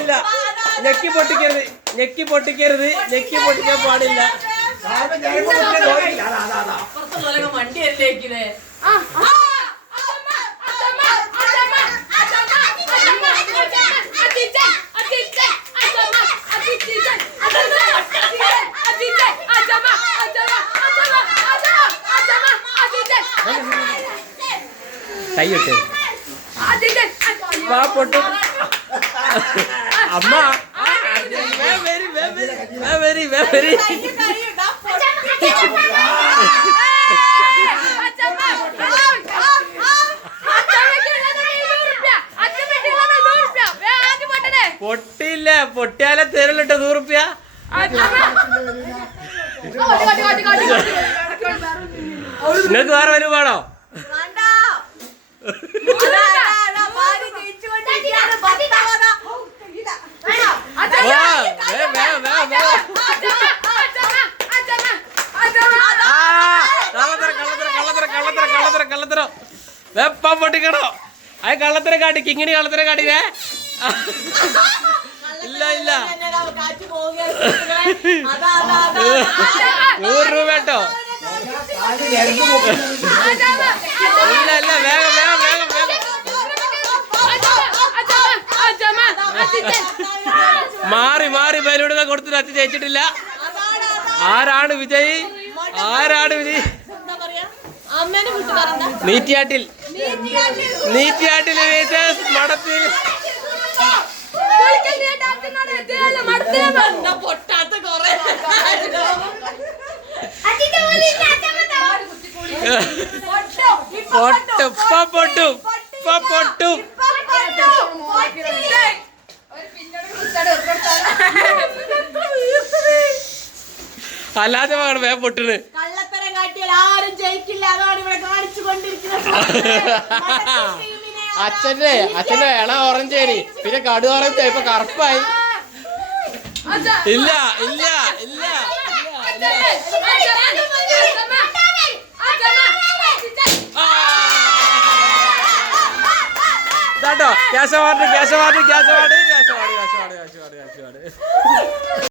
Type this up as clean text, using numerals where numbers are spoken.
ഇല്ല ഞെക്കി പൊട്ടിക്കരുത് ഞെക്കി പൊട്ടിക്കരുത് ഞെക്കി പൊട്ടിക്കാൻ പാടില്ല. വണ്ടിയല്ലേ കൈ വെച്ചേ പൊട്ടു അമ്മ പൊട്ടിയില്ല പൊട്ടിയാലെ തരലിട്ടോ 100 റുപ്യ. നിങ്ങൾക്ക് വേറെ വരുവാണോ? കള്ളത്തരം വെപ്പം പൊട്ടിക്കണോ? അത് കള്ളത്തരം കാട്ടി കിങ്ങിണി കള്ളത്തരം കാട്ടിയേ. ഇല്ല ഇല്ല 100 രൂപ കേട്ടോ. ഇല്ല ഇല്ല വേഗം വേഗം വേഗം വേഗം മാറി മാറി ബലൂണുകൾ കൊടുത്തിട്ട് അച്ഛൻ ജയിച്ചിട്ടില്ല. ആരാണ് വിജയി? ആരാണ് വിജയി? നീറ്റിയാട്ടിൽ നീറ്റിയാട്ടിൽ മടത്തിൽ പൊട്ടും പൊട്ടും അല്ലാതെ വേഗം പൊട്ടിന്. കള്ളത്തരം കാട്ടിയാൽ ആരും ജയിക്കില്ല. അതാണ് ഇവിടെ കാണിച്ചു കൊണ്ടിരിക്കുന്നത്. അച്ഛന്റെ ഇള ഓറഞ്ചേരി പിന്നെ കടു ഓറഞ്ച് ഇപ്പൊ കറുപ്പായി. ഇല്ല ഇല്ല ഇല്ല കേശവാർഡ് കേശവാർഡ് കേശവാർഡ് കേശവാർഡ് കേശവാർഡ് കേശവാർഡ് കേശവാർഡ് കേശവാർഡ്